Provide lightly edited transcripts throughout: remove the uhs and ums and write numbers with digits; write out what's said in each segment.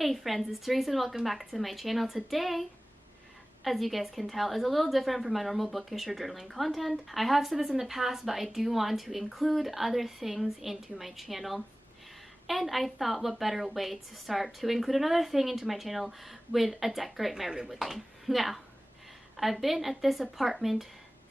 Hey friends, it's Teresa and welcome back to my channel. Today, as you guys can tell, is a little different from my normal bookish or journaling content. I have said this in the past, but I do want to include other things into my channel. And I thought what better way to start to include another thing into my channel with a decorate my room with me. Now, I've been at this apartment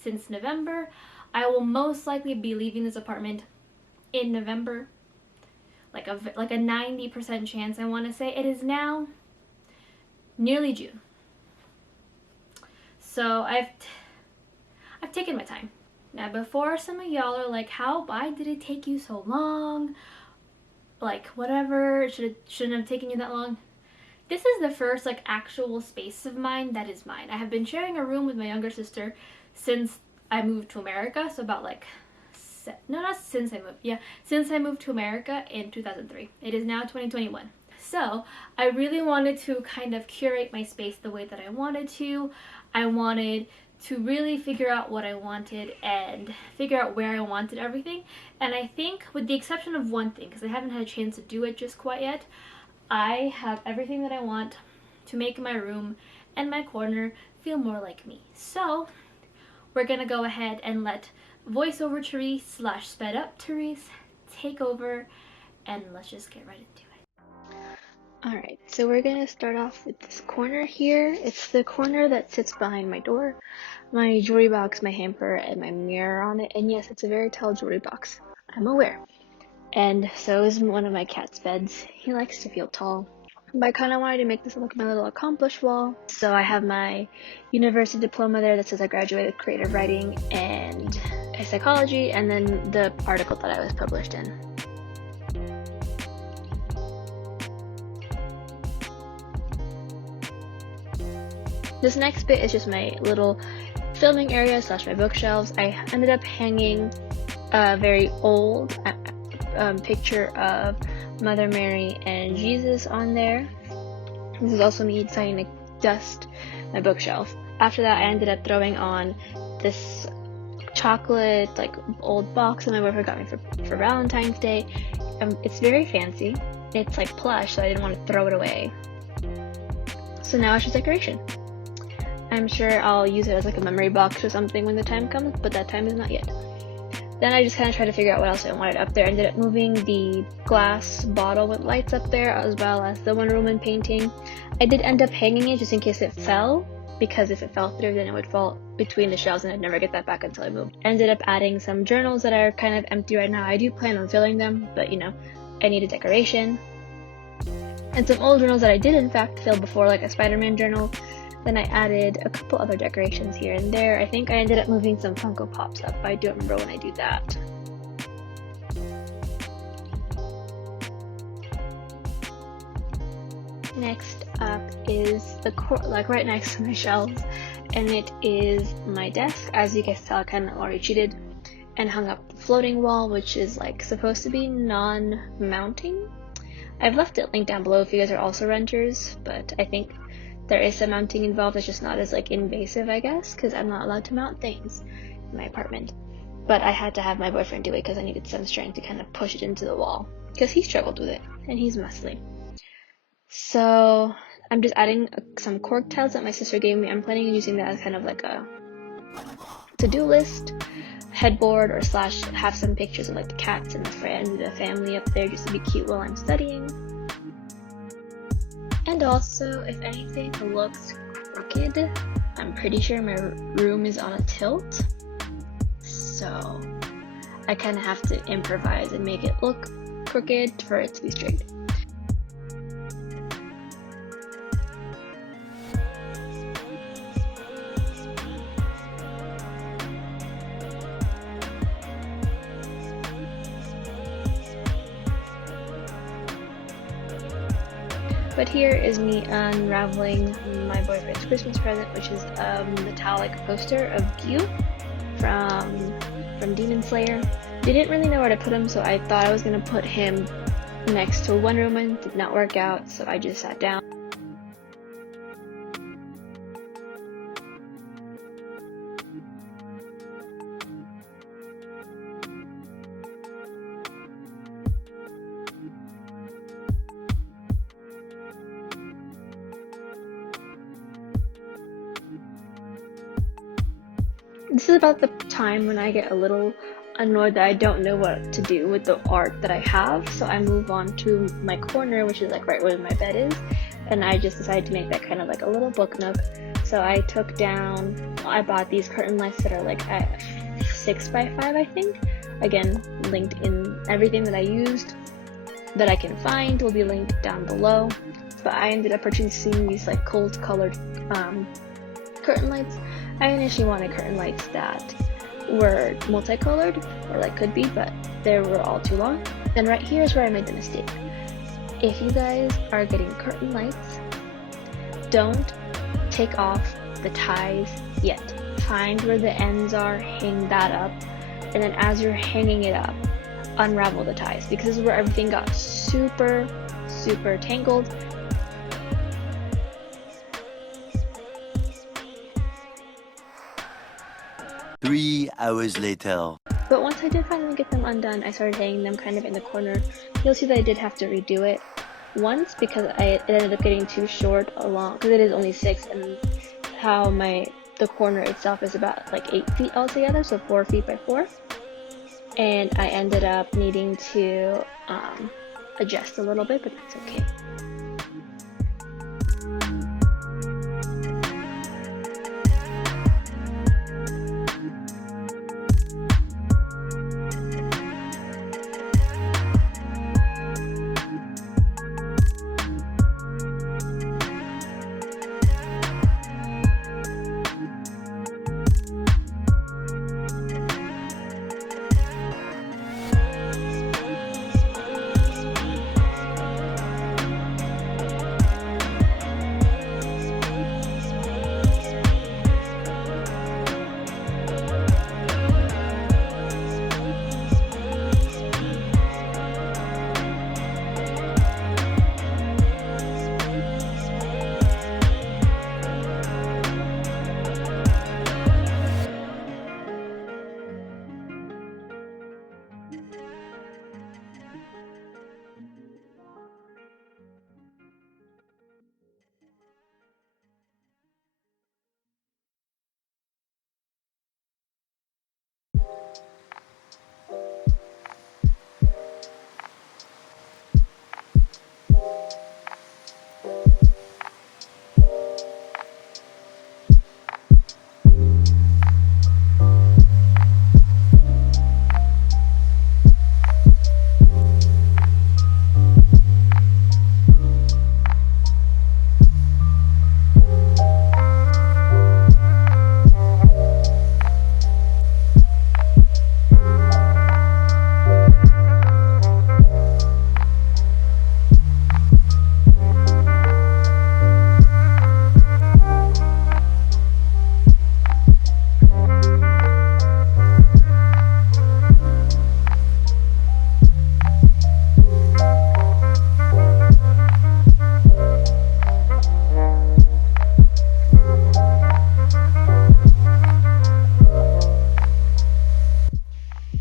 since November. I will most likely be leaving this apartment in November. Like a 90% chance, I want to say. It is now nearly June. So I've taken my time. Now before some of y'all are like, why did it take you so long? Like whatever, shouldn't have taken you that long. This is the first like actual space of mine that is mine. I have been sharing a room with my younger sister since I moved to America. So about like, no, not since I moved. Yeah, since I moved to America in 2003. It is now 2021. So I really wanted to kind of curate my space the way that I wanted to. I wanted to really figure out what I wanted and figure out where I wanted everything. And I think with the exception of one thing, because I haven't had a chance to do it just quite yet, I have everything that I want to make my room and my corner feel more like me. So we're gonna go ahead and let voiceover Therese / sped up Therese take over, and let's just get right into it. Alright, so we're going to start off with this corner here. It's the corner that sits behind my door, my jewelry box, my hamper, and my mirror on it. And yes, it's a very tall jewelry box. I'm aware. And so is one of my cat's beds. He likes to feel tall. But I kind of wanted to make this look my little accomplished wall. So I have my university diploma there that says I graduated creative writing and psychology, and then the article that I was published in. This next bit is just my little filming area / my bookshelves. I ended up hanging a very old picture of Mother Mary and Jesus on there. This is also me deciding to dust my bookshelf. After that, I ended up throwing on this chocolate like old box that my boyfriend got me for Valentine's Day. It's very fancy. It's like plush, so I didn't want to throw it away. So now it's just decoration. I'm sure I'll use it as like a memory box or something when the time comes, but that time is not yet. Then I just kind of tried to figure out what else I wanted up there. I ended up moving the glass bottle with lights up there, as well as the Wonder Woman painting. I did end up hanging it just in case it fell, because if it fell through, then it would fall between the shelves and I'd never get that back until I moved. I ended up adding some journals that are kind of empty right now. I do plan on filling them, but you know, I need a decoration. And some old journals that I did in fact fill before, like a Spider-Man journal. Then I added a couple other decorations here and there. I think I ended up moving some Funko Pops up, but I don't remember when I do that. Next up is the like right next to my shelves, and it is my desk. As you guys saw, I kind of already cheated and hung up the floating wall, which is like supposed to be non-mounting. I've left it linked down below if you guys are also renters, but I think there is some mounting involved. It's just not as like invasive, I guess, because I'm not allowed to mount things in my apartment. But I had to have my boyfriend do it because I needed some strength to kind of push it into the wall, because he struggled with it and he's muscly. So I'm just adding some cork tiles that my sister gave me. I'm planning on using that as kind of like a to-do list headboard, or / have some pictures of like the cats and the friends and the family up there just to be cute while I'm studying. And also, if anything looks crooked, I'm pretty sure my room is on a tilt, so I kind of have to improvise and make it look crooked for it to be straight. But here is me unraveling my boyfriend's Christmas present, which is a metallic poster of Gyu from Demon Slayer. They didn't really know where to put him, so I thought I was going to put him next to Wonder Woman. Did not work out, so I just sat down. This is about the time when I get a little annoyed that I don't know what to do with the art that I have, so I move on to my corner, which is like right where my bed is, and I just decided to make that kind of like a little book nook. So I bought these curtain lights that are like at 6x5, I think. Again, linked in everything that I used that I can find will be linked down below. But I ended up purchasing these like cold colored curtain lights. I initially wanted curtain lights that were multicolored, or like could be, but they were all too long. And right here is where I made the mistake. If you guys are getting curtain lights, don't take off the ties yet. Find where the ends are, hang that up, and then as you're hanging it up, unravel the ties, because this is where everything got super tangled. Three hours later. But once I did finally get them undone, I started hanging them kind of in the corner. You'll see that I did have to redo it once because it ended up getting too short along, because it is only 6, and how the corner itself is about like 8 feet altogether, so 4 feet by 4. And I ended up needing to adjust a little bit, but that's okay.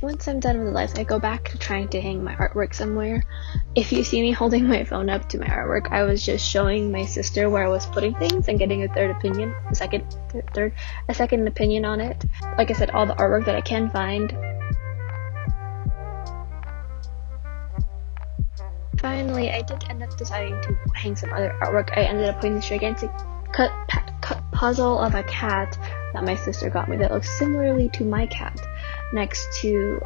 Once I'm done with the lights, I go back to trying to hang my artwork somewhere. If you see me holding my phone up to my artwork, I was just showing my sister where I was putting things and getting a second opinion on it. Like I said, all the artwork that I can find. Finally, I did end up deciding to hang some other artwork. I ended up putting this gigantic cut puzzle of a cat that my sister got me that looks similarly to my cat next to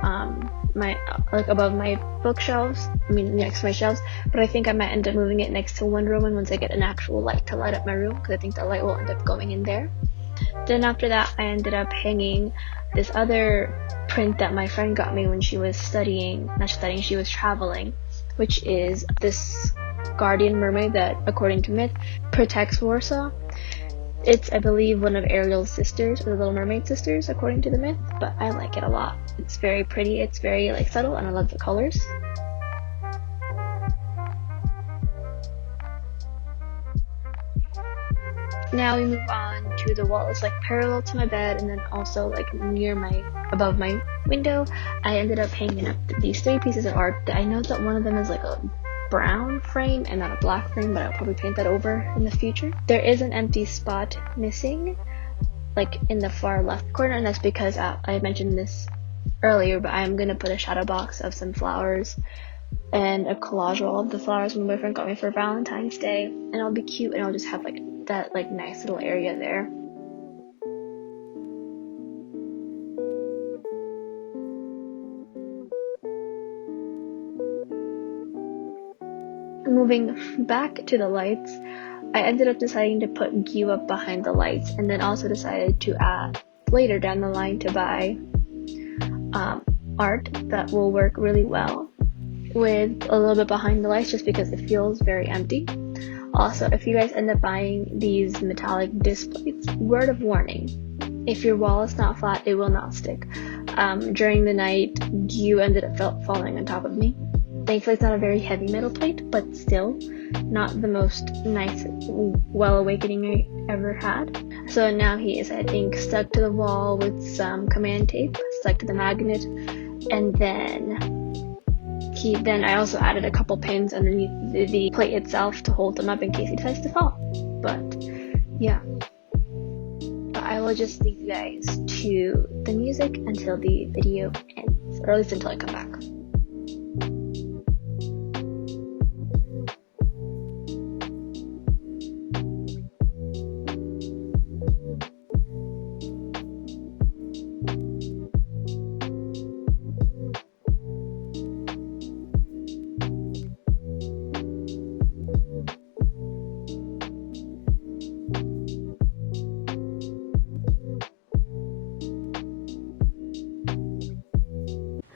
above my bookshelves, next to my shelves, but I think I might end up moving it next to one room, and once I get an actual light to light up my room, because I think the light will end up going in there. Then after that, I ended up hanging this other print that my friend got me when she was she was traveling, which is this guardian mermaid that, according to myth, protects Warsaw. It's, I believe, one of Ariel's sisters, or the Little Mermaid sisters, according to the myth, but I like it a lot. It's very pretty, it's very subtle, and I love the colors. Now we move on to the wall. It's parallel to my bed, and then also above my window. I ended up hanging up these 3 pieces of art. I know that one of them is a brown frame and not a black frame, but I'll probably paint that over in the future. There is an empty spot missing, like in the far left corner, and that's because I mentioned this earlier, but I'm gonna put a shadow box of some flowers and a collage of all of the flowers my boyfriend got me for Valentine's Day, and it'll be cute, and I'll just have like that like nice little area there. Moving back to the lights, I ended up deciding to put Gyu up behind the lights, and then also decided to add later down the line to buy art that will work really well with a little bit behind the lights, just because it feels very empty. Also, if you guys end up buying these metallic disc plates, word of warning, if your wall is not flat, it will not stick. During the night, Gyu ended up falling on top of me. Thankfully, it's not a very heavy metal plate, but still not the most nice well awakening I ever had. So now he is, I think, stuck to the wall with some command tape, stuck to the magnet, and then I also added a couple pins underneath the plate itself to hold them up in case he decides to fall. But yeah, I will just leave you guys to the music until the video ends, or at least until I come back.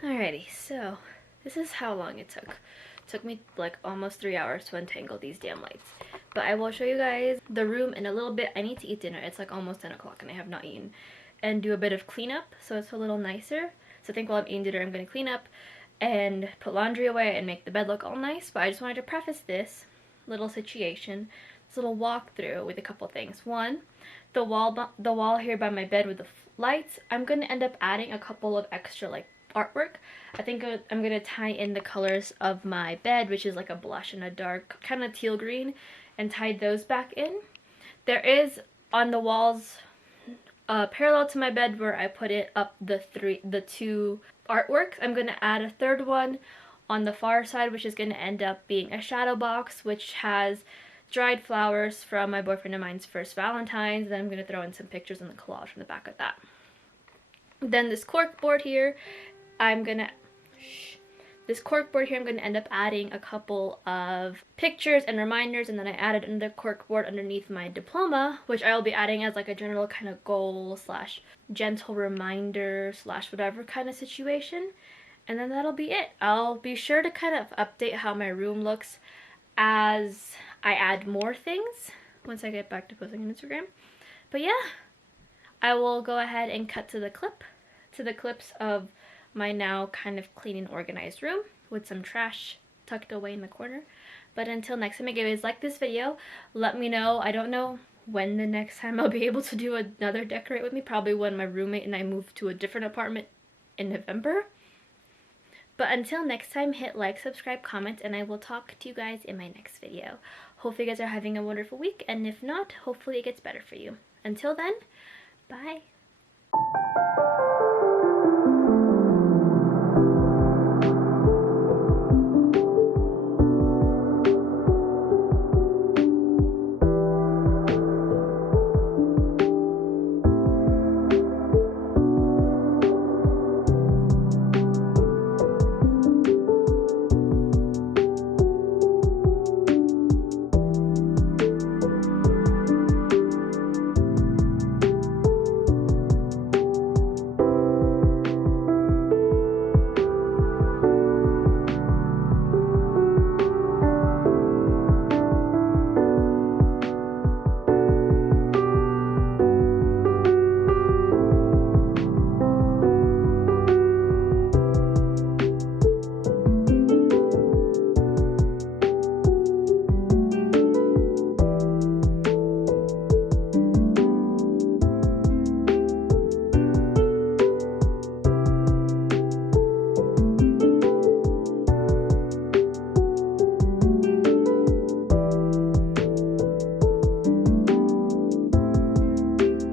Alrighty, so this is how long it took. It took me like almost 3 hours to untangle these damn lights. But I will show you guys the room in a little bit. I need to eat dinner. It's like almost 10 o'clock and I have not eaten. And do a bit of cleanup so it's a little nicer. So I think while I'm eating dinner I'm going to clean up and put laundry away and make the bed look all nice. But I just wanted to preface this little situation, this little walkthrough with a couple things. One, the wall here by my bed with the lights, I'm going to end up adding a couple of extra like artwork. I think I'm gonna tie in the colors of my bed, which is like a blush and a dark kind of teal green, and tie those back in. There is on the walls parallel to my bed where I put it up the two artworks. I'm gonna add a third one on the far side, which is gonna end up being a shadow box, which has dried flowers from my boyfriend and mine's first Valentine's. Then I'm gonna throw in some pictures in the collage from the back of that. Then this cork board here, I'm gonna end up adding a couple of pictures and reminders, and then I added another cork board underneath my diploma, which I will be adding as like a general kind of goal slash gentle reminder slash whatever kind of situation. And then that'll be it. I'll be sure to kind of update how my room looks as I add more things once I get back to posting on Instagram. But yeah, I will go ahead and cut to the clips of my now kind of clean and organized room with some trash tucked away in the corner. But until next time, if you guys like this video, let me know. I don't know when the next time I'll be able to do another decorate with me, probably when my roommate and I move to a different apartment in November. But until next time, hit like, subscribe, comment, and I will talk to you guys in my next video. Hopefully you guys are having a wonderful week, and if not, hopefully it gets better for you. Until then, bye.